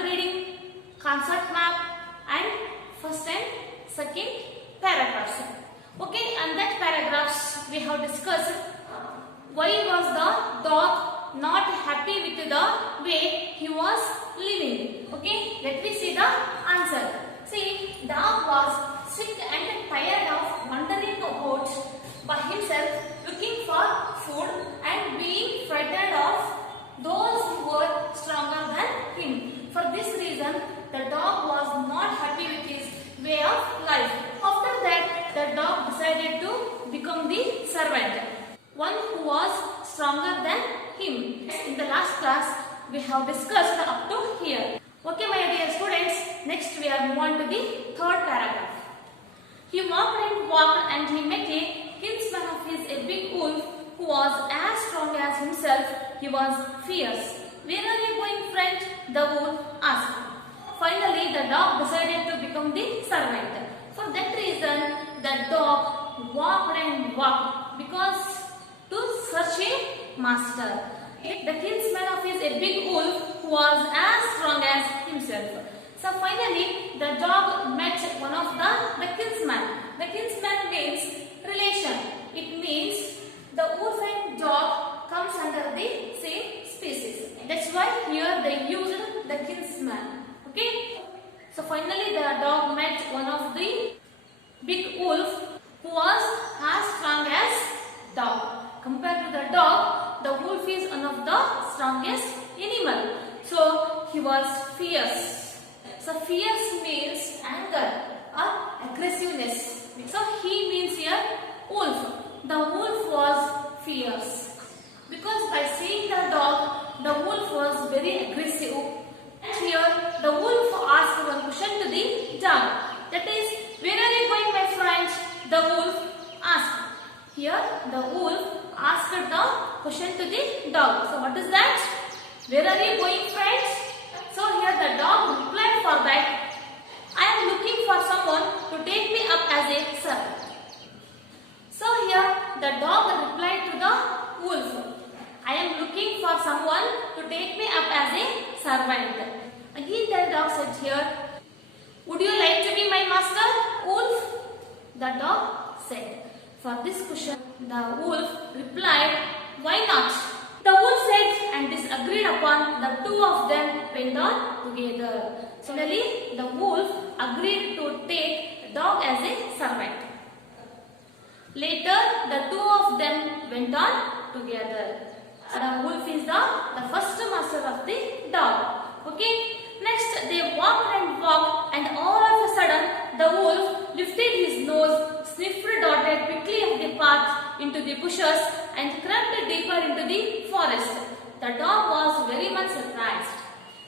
journal reading, concept map, and first and second paragraphs. Okay, and that paragraphs we have discussed why was the dog not happy with the way he was living. Okay, let me see the answer. See, dog was sick and tired of wandering about by himself, looking for food and being frightened of those who were stronger than him. For this reason, the dog was not happy with his way of life. After that, the dog decided to become the servant, one who was stronger than him. In the last class, we have discussed up to here. Okay, my dear students, next we are moving on to the third paragraph. He walked and he met a kinsman of his, a big wolf, who was as strong as himself. He was fierce. Where are you going, friend? The wolf asked. Finally, the dog decided to become the servant. For that reason, the dog walked and walked because to search a master. The kinsman of his, a big wolf, who was as strong as himself. So finally, the dog met one of the kinsman. The kinsman means relation. It means the wolf and dog comes under the same species. That's why here they used the kinsman. Okay. So finally, the dog met one of the big wolf who was as strong as dog. Compared to the dog, the wolf is one of the strongest animal. So he was fierce. So fierce means anger or aggressiveness. So he means here wolf. The wolf was fierce. Because by seeing the dog, the wolf was very aggressive. And here the wolf asked one question to the dog. That is, where are you going, my friend? The wolf asked. Here the wolf asked the question to the dog. So what is that? Where are you going, friends? So here the dog replied for that, I am looking for someone to take me up as a servant. So here the dog replied to the wolf, I am looking for someone to take me up as a servant. Again the dog said here, would you like to be my master, wolf? The dog said. For this question, the wolf replied, why not? The wolf said, and this agreed upon, the two of them went on together. Similarly, the wolf agreed to take the dog as a servant. Later, the two of them went on together. The wolf is the first master of the dog. Okay. Next, they walked and all of a sudden, the wolf lifted his nose, sniffed, darted quickly up the path into the bushes and crept deeper into the forest. The dog was very much surprised.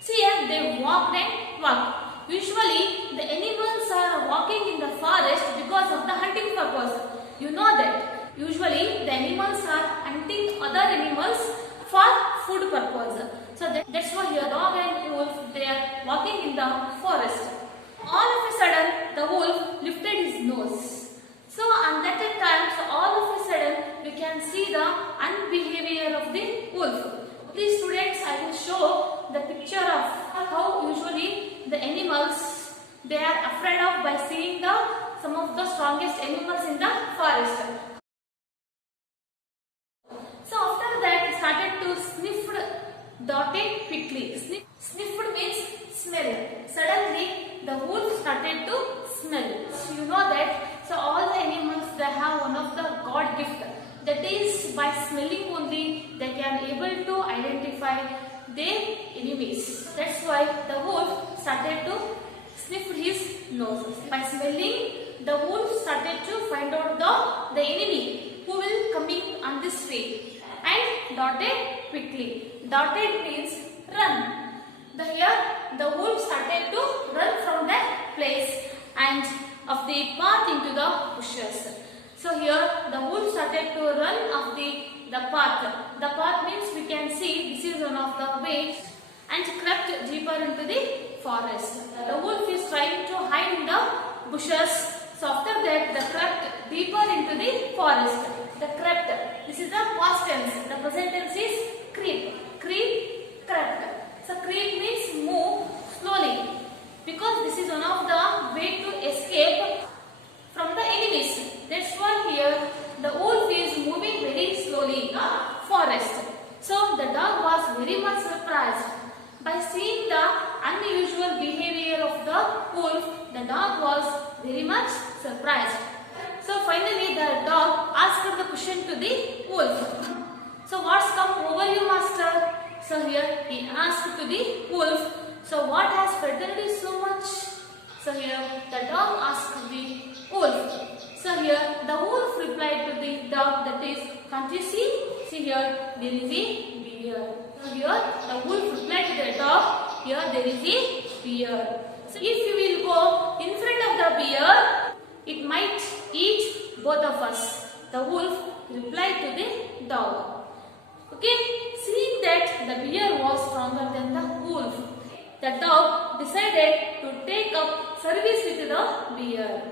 See here, they walked and walked. Usually, the animals are walking in the forest because of the hunting purpose. You know that. Usually, the animals are hunting other animals for food purpose. So that's why here dog and wolf, they are walking in the forest. All of a sudden, the wolf lifted his nose. So on that time, so all of a sudden, we can see the unbehavior of the wolf. Please students, I will show the picture of how usually the animals, they are afraid of by seeing some of the strongest animals in the forest. So after that, it started to sniff, darted quickly. Sniffed means smell. Suddenly, the wolf started to smell. So you know that. So all the animals, they have one of the God gift. That is, by smelling only, they can able to identify their enemies. That's why the wolf started to sniff his nose. By smelling, the wolf started to find out the enemy who will coming on this way. And darted quickly. Darted means run. Here the wolf started to run from that place and of the path into the bushes. So here the wolf started to run of the path. The path means we can see this is one of the ways and crept deeper into the forest. The wolf is trying to hide in the bushes. So after that the crept deeper into the forest. The crept. This is the past tense. The present tense is creep. Creep, crept. So creep means move much surprised. So finally the dog asked the question to the wolf. So what's come over you, master? So here he asked to the wolf. So what has frightened you so much? So here the dog asked the wolf. So here the wolf replied to the dog, that is, can't you see? See here there is a bear. So here the wolf replied to the dog, here there is a bear. So if you will go in front of the bear, it might eat both of us. The wolf replied to the dog. Okay, seeing that the bear was stronger than the wolf, the dog decided to take up service with the bear.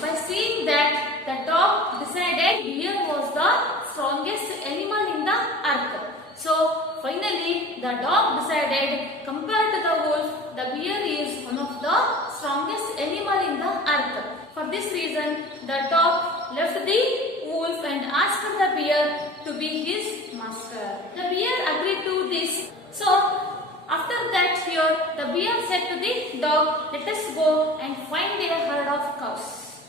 By seeing that the dog decided bear was the strongest animal in the earth. So finally the dog decided, compared to the wolf, the bear is one of the strongest animal in the earth. For this reason the dog left the wolf and asked the bear to be his master. The bear agreed to this. So after that here the bear said to the dog, let us go and find a herd of cows.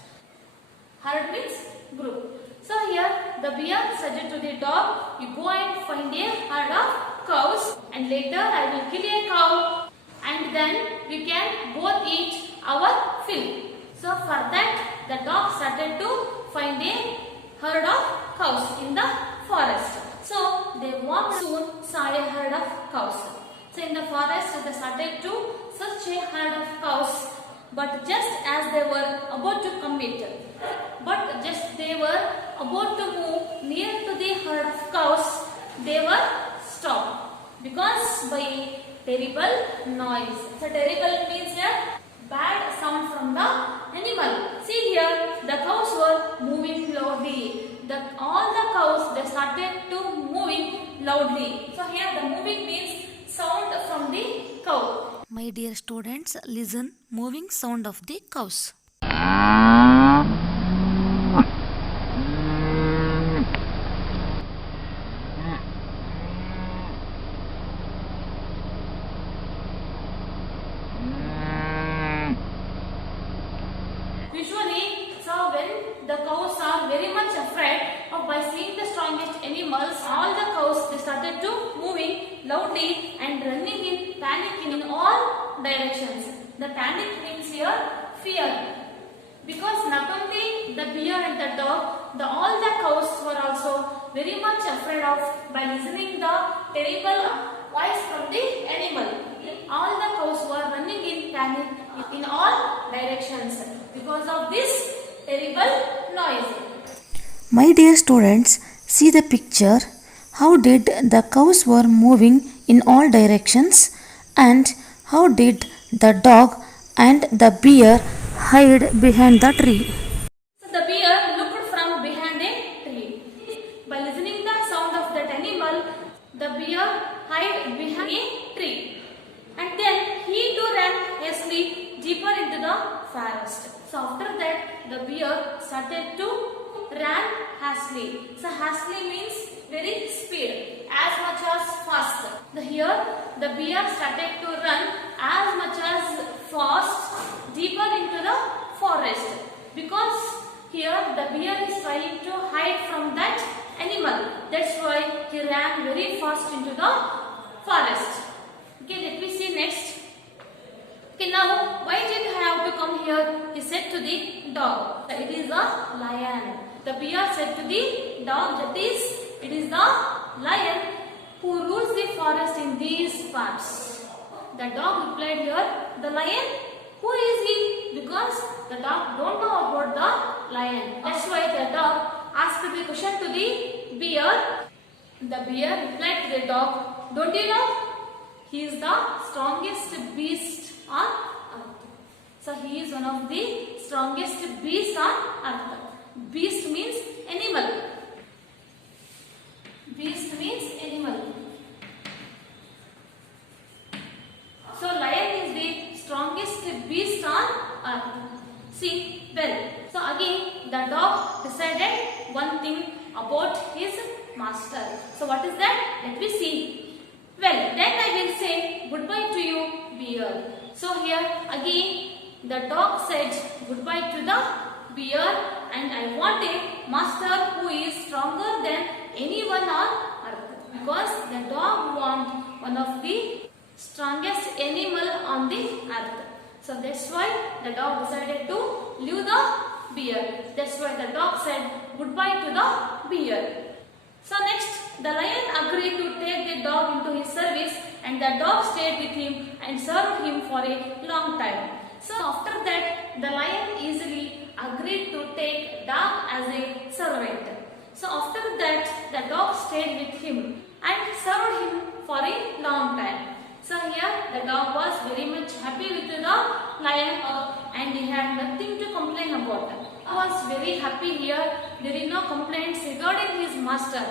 Herd means group. So here the bear said to the dog, you go and find a herd of cows and later I will kill a cow and then we can both eat our fill. So for that the dog started to find a herd of cows in the forest. So they walked soon, saw a herd of cows. So in the forest they started to search a herd of cows, but just as they were about to move near to the herd of cows, they were stopped because by a terrible noise. So terrible means a bad sound from the animal. See here, the cows were moving loudly. All the cows, they started to moving loudly. So here the moving means sound from the cow. My dear students, listen moving sound of the cows. Usually, so when the cows are very much afraid of by seeing the strongest animals, all the cows, they started to moving loudly and running in panic in all directions. The panic means here fear, because not only the bear and the dog, all the cows were also very much afraid of by listening the terrible voice from the animal. All the cows were running in panic in all directions because of this terrible noise. My dear students, see the picture. How did the cows were moving in all directions, and how did the dog and the bear hide behind the tree? So the bear looked from behind a tree. By listening the sound of that animal, the bear hid behind a tree. And then he too ran hastily deeper into the forest. So after that, the bear started to run hastily. So hastily means very speed, as much as fast. Here the bear started to run as much as fast deeper into the forest, because here the bear is trying to hide from that animal. That's why he ran very fast into the forest. Okay, let me see next. Okay, now why did I have to come here? He said to the dog, it is a lion. The bear said to the dog, that is, it is the lion who rules the forest in these parts. The dog replied here, the lion? Who is he? Because the dog don't know about the lion. That's why the dog asked the question to the bear. The bear replied to the dog, don't you know? He is the strongest beast on earth. So he is one of the strongest beasts on earth. Beast means animal. Beast means animal. So lion is the strongest beast on earth. See, well. So again the dog decided one thing about his master. So what is that? Let me see. Well, then I will say goodbye to you, bear. So here again the dog said goodbye to the bear, and I want a master who is stronger than anyone on earth. Because the dog wants one of the strongest animal on the earth. So that's why the dog decided to leave the bear. That's why the dog said goodbye to the bear. So next, the lion agreed to take the dog into his service, and the dog stayed with him and served him for a long time. So after that, the lion easily agreed to take dog as a servant. So after that, the dog stayed with him and served him for a long time. So here the dog was very much happy with the lion and he had nothing to complain about. He was very happy here. There is no complaints regarding his master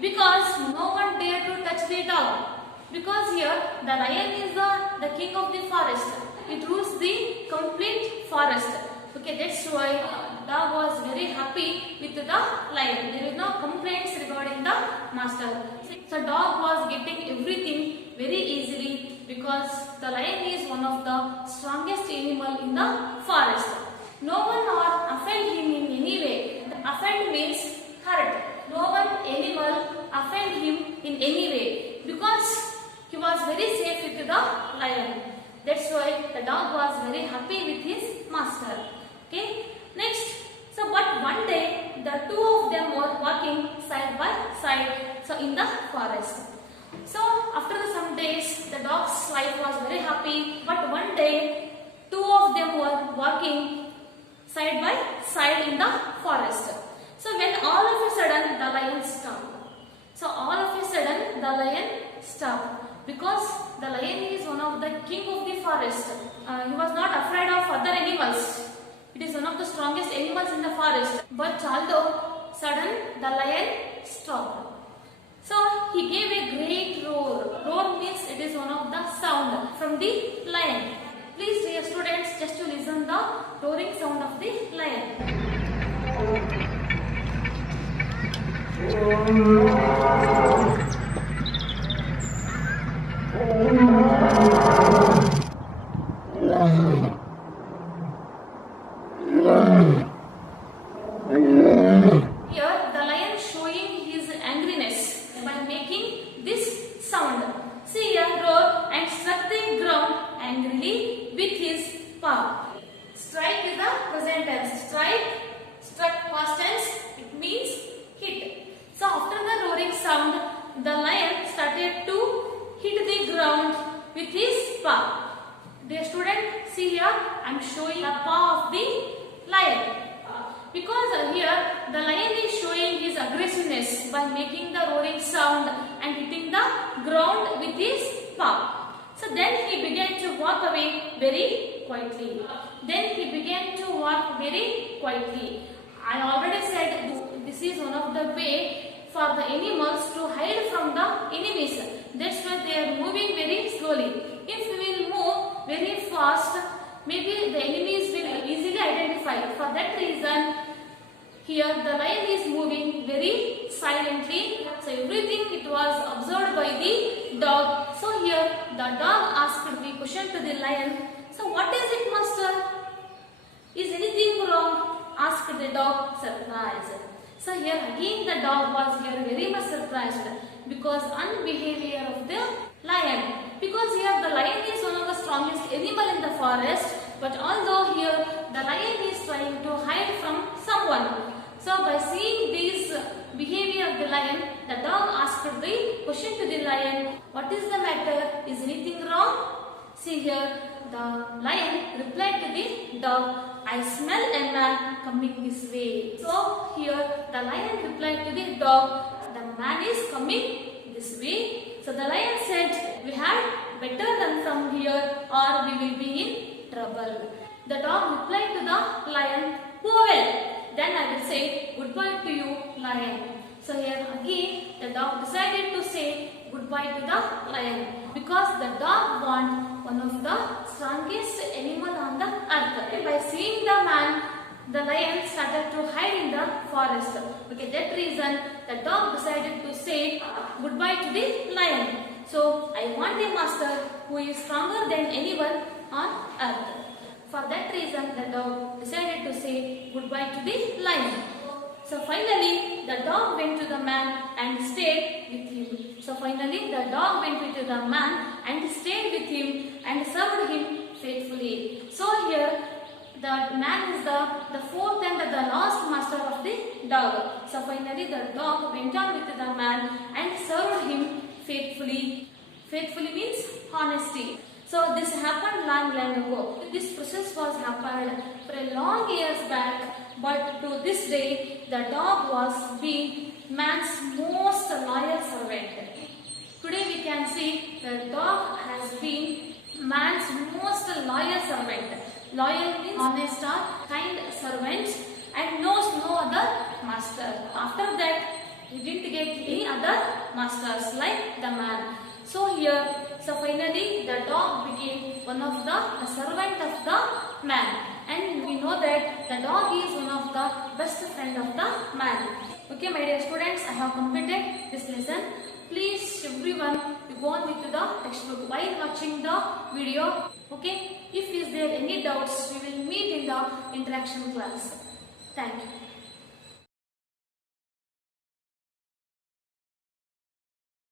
because no one dared to touch the dog. Because here the lion is the king of the forest. It rules the complete forest. Okay, that's why dog was very happy with the lion. There is no complaints regarding the master. So dog was getting everything very easily because the lion is one of the strongest animal in the forest. No one or offend him in any way. Offend means hurt. No one animal offend him in any way because he was very safe with the lion. That's why the dog was very happy with his master. Okay. Next, so but one day the two of them were walking side by side, so in the forest. So after some days, the dog's wife was very happy. But one day, two of them were walking side by side in the forest. So when all of a sudden the lion stopped. So all of a sudden the lion stopped because the lion is one of the king of the forest. He was not afraid of other animals. It is one of the strongest animals in the forest. But although sudden the lion stopped. So he gave a great roar. Roar means it is one of the sound from the lion. Please dear students, just to listen the roaring sound of the lion. Here the lion showing his angriness by making this sound. See here, roar and struck the ground angrily with his paw. Strike is the present tense. Strike, struck past tense. It means hit. So after the roaring sound, the lion started to hit the ground with his paw. Dear student, see here, I am showing the paw of the lion. Because here the lion is showing his aggressiveness by making the roaring sound and hitting the ground with his paw. So then he began to walk away very quietly. Then he began to walk very quietly. I already said this is one of the way for the animals to hide from the enemies. That's why they are moving very slowly. If we will move very fast, maybe the enemies will easily identify. For that reason, here the lion is moving very silently. So everything it was observed by the dog. So here the dog asked the question to the lion. So what is it, master? Is anything wrong? Asked the dog, surprised. So here again the dog was here very much surprised because unbehavior of the lion. Because here the lion is one of the strongest animal in the forest. But although here the lion is trying to hide from someone. So by seeing this behavior of the lion, the dog asked the question to the lion, what is the matter? Is anything wrong? See here, the lion replied to the dog, I smell a man coming this way. So here the lion replied to the dog, the man is coming this way. So the lion said, we had better run from here or we will be in trouble. The dog replied to the lion, go well. Then I will say goodbye to you, lion. So here again the dog decided to say goodbye to the lion because the dog wants one of the strongest animal on the earth. By seeing the man, the lion started to hide in the forest. Okay, that reason the dog decided to say goodbye to the lion. So I want a master who is stronger than anyone on earth. For that reason, the dog decided to say goodbye to the lion. So finally, the dog went to the man and stayed with him. So finally, the dog went to the man and stayed with him and served him faithfully. So here, the man is the fourth and the last master of the dog. So finally, the dog went on with the man and served him faithfully. Faithfully means honesty. So this happened long ago. This process was happened for a long years back, but to this day, the dog was being man's most loyal servant. Today we can see the dog has been man's most loyal servant. Loyal means honest or kind servant and knows no other master. After that, he didn't get any other masters like the man. So here, so finally the dog became one of the servant of the man. And we know that the dog is one of the best friend of the man. Okay, my dear students, I have completed this lesson. Please, everyone, you go on with the textbook while watching the video. Okay, if is there any doubts, we will meet in the interaction class. Thank you.